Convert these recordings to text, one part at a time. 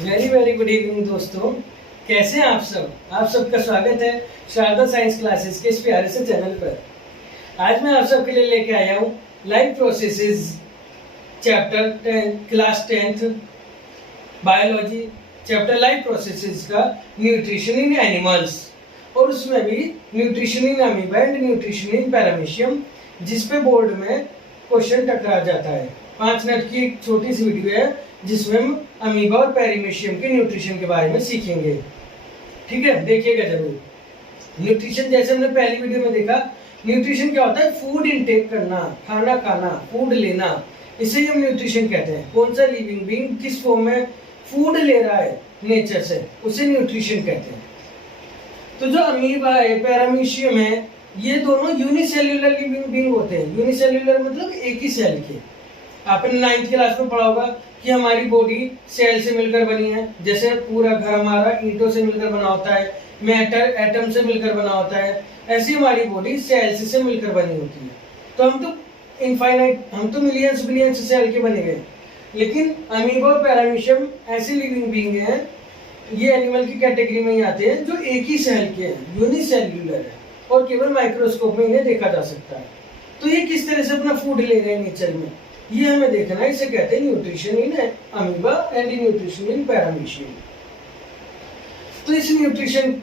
Very very good evening दोस्तों, कैसे हैं आप सब? आप सबका स्वागत है शारदा साइंस क्लासेस के इस प्यारे से चैनल पर। आज मैं आप सबके लिए लेके आया हूँ life processes chapter 10 class 10th biology chapter life processes का न्यूट्रिशन इन एनिमल्स, और उसमें भी nutrition in amoeba and nutrition in paramecium, जिस पे बोर्ड में क्वेश्चन टकरा जाता है। 5 मिनट की एक छोटी सी वीडियो है जिसमें हम अमीबा और पैरामीशियम के न्यूट्रिशन के बारे में सीखेंगे। ठीक है, देखिएगा जरूर। न्यूट्रिशन जैसे हमने पहली वीडियो में देखा, न्यूट्रिशन क्या होता है? फूड इनटेक करना, खाना खाना, फूड लेना, इसे हम न्यूट्रिशन कहते हैं। कौन सा लिविंग बीइंग किस फॉर्म में फूड ले रहा है नेचर से, उसे न्यूट्रिशन कहते हैं। तो जो अमीबा है, पैरामीशियम है, ये दोनों यूनिसेल्युलर लिविंग बीइंग होते हैं। यूनिसेल्युलर मतलब एक ही सेल के। आपने 9th क्लास में पढ़ा होगा कि हमारी बॉडी सेल से मिलकर बनी है। जैसे पूरा घर हमारा ईंटों से मिलकर बना होता है, मैटर एटम से मिलकर बना होता है, ऐसी हमारी बॉडी सेल्स से मिलकर बनी होती है। तो हम तो इनफाइनाइट, हम तो मिलियंस बिलियंस सेल के बने हुए। लेकिन अमीबा और पैरामीशियम ऐसे लिविंग बीइंग हैं, ये एनिमल की कैटेगरी में ही आते हैं जो एक ही सेल के हैं, यूनिसेल्युलर है, और केवल माइक्रोस्कोप में इन्हें देखा जा सकता है। तो ये किस तरह से अपना फूड ले रहे हैं नेचर में, ये हमें देखना है। इसे कहते हैं nutrition in amoeba and nutrition in paramecium. तो इस न्यूट्रिशन,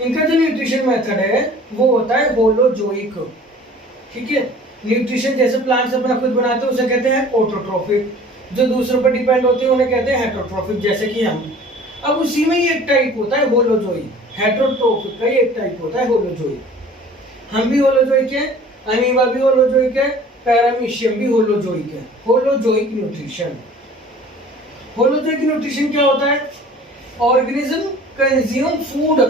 इनका जो न्यूट्रिशन मेथड है वो होता है होलोजोइक। ठीक है, न्यूट्रिशन जैसे प्लांट्स अपना खुद बनाते हैं उसे कहते हैं ऑटोट्रोफिक, जो दूसरों पर डिपेंड होते हैं उन्हें कहते हैं हेटरोट्रोफिक, जैसे कि हम। अब उसी में ही एक टाइप होता है होलोजोइक। हेटरोट्रोफिक का ही एक टाइप होता है होलोजोइक। हम भी होलोजोइक है, अमीबा भी होलोजोइक है, पैरामीशियम भी होलोजोइक है। Holozoic nutrition. होलोजोइक न्यूट्रिशन क्या होता है? Organism consume food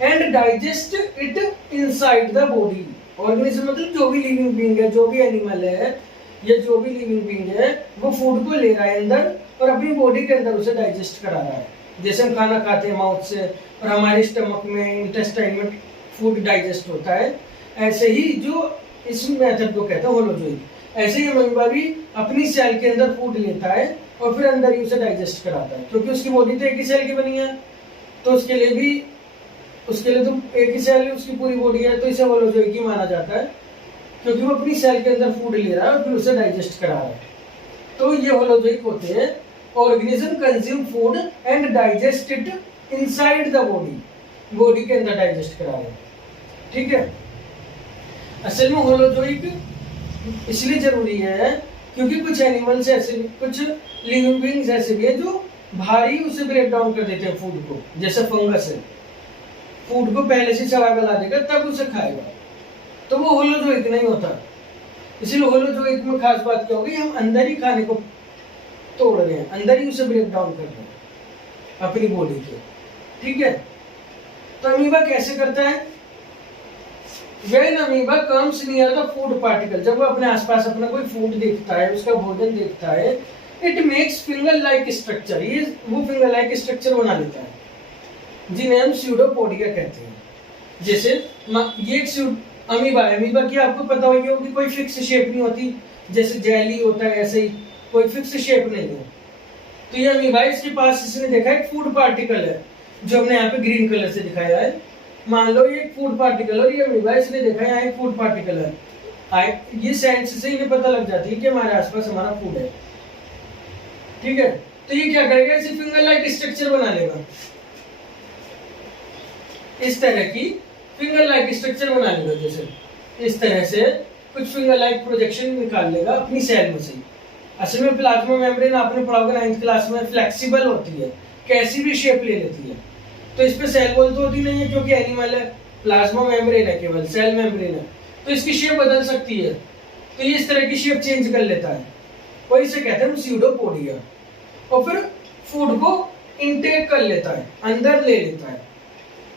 and digest it inside the body. Organism मतलब जो भी लिविंग बीइंग है, जो भी एनिमल है या जो भी लिविंग बीइंग है, वो फूड को ले रहा है अंदर और अपनी बॉडी के अंदर उसे डाइजेस्ट करा रहा है। जैसे हम खाना खाते हैं माउथ से और हमारे स्टमक में, इंटेस्टाइन में फूड डाइजेस्ट होता है, ऐसे ही जो इस मेथड को कहते हैं होलोजोइक। ऐसे ही अमीबा भी अपनी सेल के अंदर फूड लेता है और फिर अंदर ही उसे डाइजेस्ट कराता है, क्योंकि उसकी बॉडी तो एक ही सेल की बनी है, तो उसके लिए तो एक ही सेल है, उसकी पूरी बॉडी है, तो इसे होलोजोइक ही माना जाता है, क्योंकि वो अपनी सेल के अंदर फूड ले रहा है और फिर उसे डाइजेस्ट करा रहा है। तो ये होलोजोइक होते हैं। Organism consume food and digest it inside the body, body के अंदर डाइजेस्ट करा रहे हैं। ठीक है, असल में होलोजोइक इसलिए जरूरी है क्योंकि कुछ एनिमल्स ऐसे, कुछ लिविंग बीइंग्स ऐसे भी है जो भारी उसे ब्रेक डाउन कर देते हैं फूड को। जैसे फंगस है, फूड को पहले से चढ़ा गला देगा तब उसे खाएगा, तो वो होलोजोइक नहीं होता। इसलिए होलोजोइक में खास बात क्या होगी, हम अंदर ही खाने को तोड़ रहे हैं, अंदर ही उसे ब्रेक डाउन कर रहे हैं अपनी बॉडी के। ठीक है, तो अमीबा कैसे करता है? When amoeba comes near the food particle, जब वो अपने आसपास अपना कोई फूड देखता है, उसका भोजन देखता है, it makes finger like structure, ये वो फिंगर लाइक स्ट्रक्चर बना लेता है, जिन्हें हम स्यूडोपोडिया कहते हैं। जैसे ये एक अमीबा है, अमीबा की आपको पता होगी कोई फिक्स शेप नहीं होती, जैसे जेली होता है ऐसे ही कोई फिक्स शेप नहीं है। तो ये अमीबा, इसके पास इसने देखा एक फूड पार्टिकल है जो हमने यहाँ पे ग्रीन कलर से दिखाया है। मान लो ये फूड पार्टिकल और ये अमीबा, इसने देखा यहाँ एक फूड पार्टिकल है। ये सेंस से इन्हें पता लग जाती है कि हमारे आसपास हमारा फूड है। ठीक है, तो ये क्या करेगा? इसे फिंगर लाइक स्ट्रक्चर बना लेगा, इस तरह की फिंगर लाइक स्ट्रक्चर बना लेगा। जैसे इस तरह से कुछ फिंगर लाइक प्रोजेक्शन निकाल लेगा अपनी सेल में से। असल में प्लाज्मा मेम्ब्रेन आपने पढ़ा होगा 9th क्लास में, फ्लेक्सिबल होती है, कैसी भी शेप ले लेती है। तो इस पे सेल वॉल तो होती नहीं है क्योंकि एनिमल है, प्लाज्मा मेम्ब्रेन है, केवल सेल मेम्ब्रेन है, तो इसकी शेप बदल सकती है। तो ये इस तरह की शेप चेंज कर लेता है, और इसे कहते हैं स्यूडोपोडिया। और फिर फूड को इनटेक कर लेता है, अंदर ले लेता है।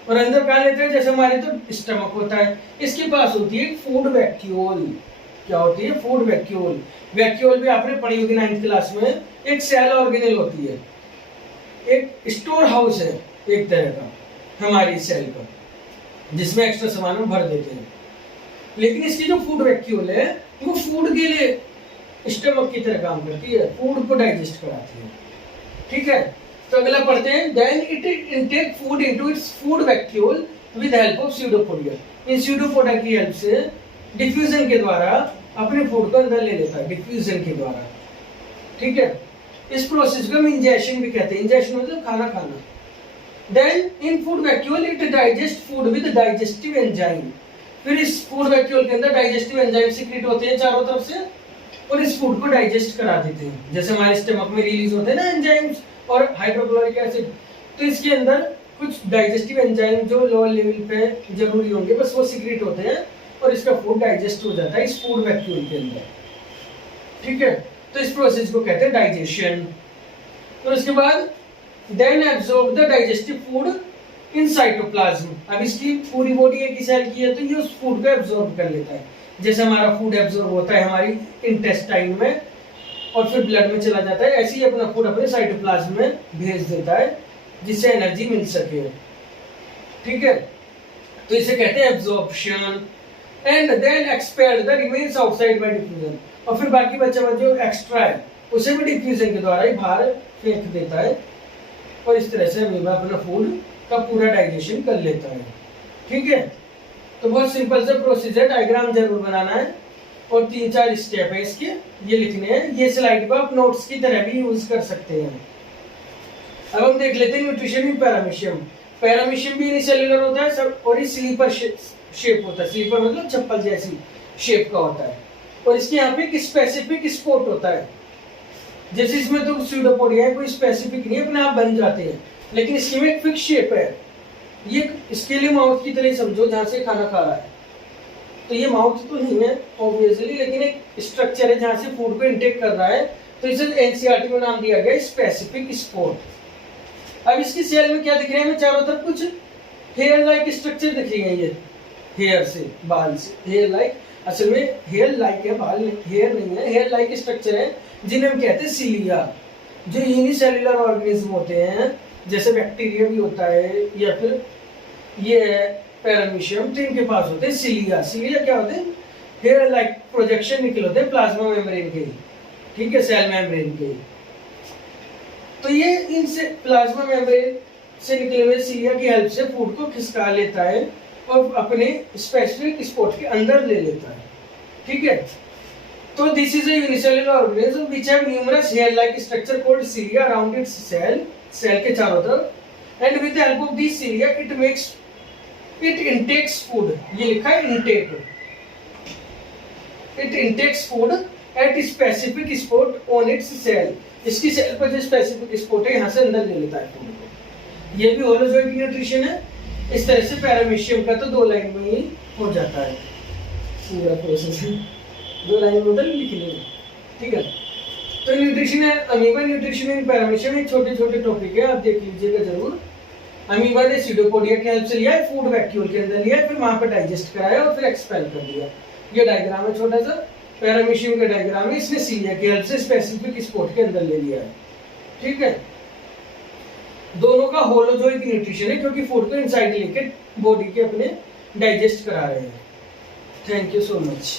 और अंदर कहाँ लेता है? जैसे हमारे तो स्टमक होता है, इसके पास होती है फूड वैक्यूल। क्या होती है? Food vacuole. वैक्यूल भी आपने पढ़ी होगी 9th क्लास में, एक सेल ऑर्गेनेल होती है, एक स्टोर हाउस है एक तरह का हमारी सेल का, जिसमें एक्स्ट्रा सामान हम भर देते हैं। लेकिन इसकी जो फूड वैक्यूल है वो फूड के लिए स्टमक की तरह काम करती है, फूड को डाइजेस्ट कराती है। ठीक है, तो अगला पढ़ते हैं। Then it intake food into its food vacuole with help of pseudopodia. इन स्यूडोपोडिया की हेल्प से डिफ्यूजन के द्वारा अपने फूड को अंदर ले लेता है, डिफ्यूजन के द्वारा। ठीक है, इस प्रोसेस को हम इंजेशन भी कहते हैं। इंजेशन मतलब खाना खाना। Then in food vacuole it digest food with digestive enzyme. फिर इस फूड वैक्यूल के अंदर डाइजेस्टिव एंजाइम सीक्रेट होते हैं चारों तरफ से और इस फूड को डाइजेस्ट करा देते हैं। जैसे हमारे स्टमक में रिलीज होते हैं ना एंजाइम्स और हाइड्रोक्लोरिक एसिड, तो इसके अंदर कुछ डाइजेस्टिव एंजाइम जो लोअर लेवल पे जरूरी होंगे बस वो सीक्रेट होते हैं और इसका फूड डाइजेस्ट हो जाता है इस फूड वैक्यूल के अंदर। ठीक है, तो इस प्रोसेस को कहते हैं डाइजेशन। और उसके बाद then absorb the digestive food in cytoplasm. अब इसकी पूरी बॉडी एक ही सेल की है तो ये उस फूड को एब्जॉर्ब कर लेता है। जैसे हमारा फूड एब्जॉर्ब होता है हमारी इंटेस्टाइन में और फिर ब्लड में चला जाता है, ऐसे ही अपना फूड अपने साइटोप्लाज्म में भेज देता है जिससे एनर्जी मिल सके। ठीक है, तो इसे कहते हैं absorption. And then expel the remains outside by diffusion. और फिर बाकी बचा हुआ जो एक्स्ट्रा है उसे भी डिफ्यूजन के द्वारा ही बाहर फेंक देता है और इस तरह से अमीबा अपना फूड का पूरा डाइजेशन कर लेता है। ठीक है, तो बहुत सिंपल सा प्रोसीजर है, डायग्राम जरूर बनाना है और 3-4 स्टेप है इसके, ये लिखने हैं। ये स्लाइड को आप नोट्स की तरह भी यूज कर सकते हैं। अब हम देख लेते हैं न्यूट्रिशन इन पैरामीशियम। पैरामीशियम भी यूनिसेल्युलर होता है सब और ये स्लीपर शेप होता है। स्लीपर मतलब चप्पल जैसी शेप का होता है और इसके यहाँ पे एक स्पेसिफिक स्पॉट होता है। जैसे इसमें तो स्यूडोपोडिया है, कोई स्पेसिफिक नहीं, अपने आप बन जाते हैं, लेकिन इसकी में एक फिक्स शेप है। ये इसके लिए माउथ की तरह समझो जहाँ से खाना खा रहा है, तो ये माउथ तो नहीं है ऑब्वियसली, लेकिन एक स्ट्रक्चर है जहाँ से फूड को इंटेक कर रहा है, तो इसे एनसीईआरटी में नाम दिया गया स्पेसिफिक स्पॉट। अब इसकी सेल में क्या दिख रहा है हमें चारों तरफ कुछ हेयर लाइक स्ट्रक्चर दिख रही है। ये हेयर से बाल से हेयर लाइक, असल में हेयर लाइक है, बाल हेयर नहीं है, हेयर लाइक स्ट्रक्चर है जिन्हें हम कहते हैं सिलिया। जो यूनिसेल्युलर ऑर्गेनिज्म होते हैं जैसे बैक्टीरिया भी होता है या फिर ये पैरामीशियम, तो इनके पास होते हैं सिलिया। सिलिया क्या होते हैं? हेयर लाइक प्रोजेक्शन निकल होते हैं प्लाज्मा मेम्ब्रेन के, ठीक है, सेल मेम्ब्रेन के। तो ये इनसे प्लाज्मा मेम्ब्रेन से निकले हुए सिलिया की हेल्प से फूड को खिसका लेता है और अपने स्पेसिफिक स्पॉट के अंदर ले लेता है। ठीक है, तो this is a unicellular organism which have numerous hair like structure called cilia around its cell, cell के चारों तरफ, and with the help of this cilia it intakes food. ये लिखा है intake, it intakes food at specific spot on its cell. इसकी cell पर जो specific spot है यहाँ से अंदर ले लेता है फूड को। ये भी होलोजोइक न्यूट्रिशन है। इस तरह से पैरामीशियम का तो 2 लाइन में ही हो जाता है पूरा प्रोसेस, 2 लाइन में मतलब लिख लेंगे। ठीक है, तो न्यूट्रिशन है अमीबा न्यूट्रिशन इन पैरामीशियम, एक छोटे छोटे टॉपिक है, आप देख लीजिएगा जरूर। अमीबा ने स्यूडोपोडिया की हेल्प से लिया है, फूड वैक्यूल के अंदर लिया है, फिर वहां पर डाइजेस्ट कराया और फिर एक्सपेल कर दिया। ये डायग्राम है छोटा सा, पैरामीशियम का डायग्राम है, इसने सिलिया की हेल्प से स्पेसिफिक स्पॉट के अंदर ले लिया है। ठीक है, दोनों का होलोजोइक न्यूट्रिशन है क्योंकि फूड को इनसाइड लेके बॉडी के अपने डाइजेस्ट करा रहे हैं। Thank you so much.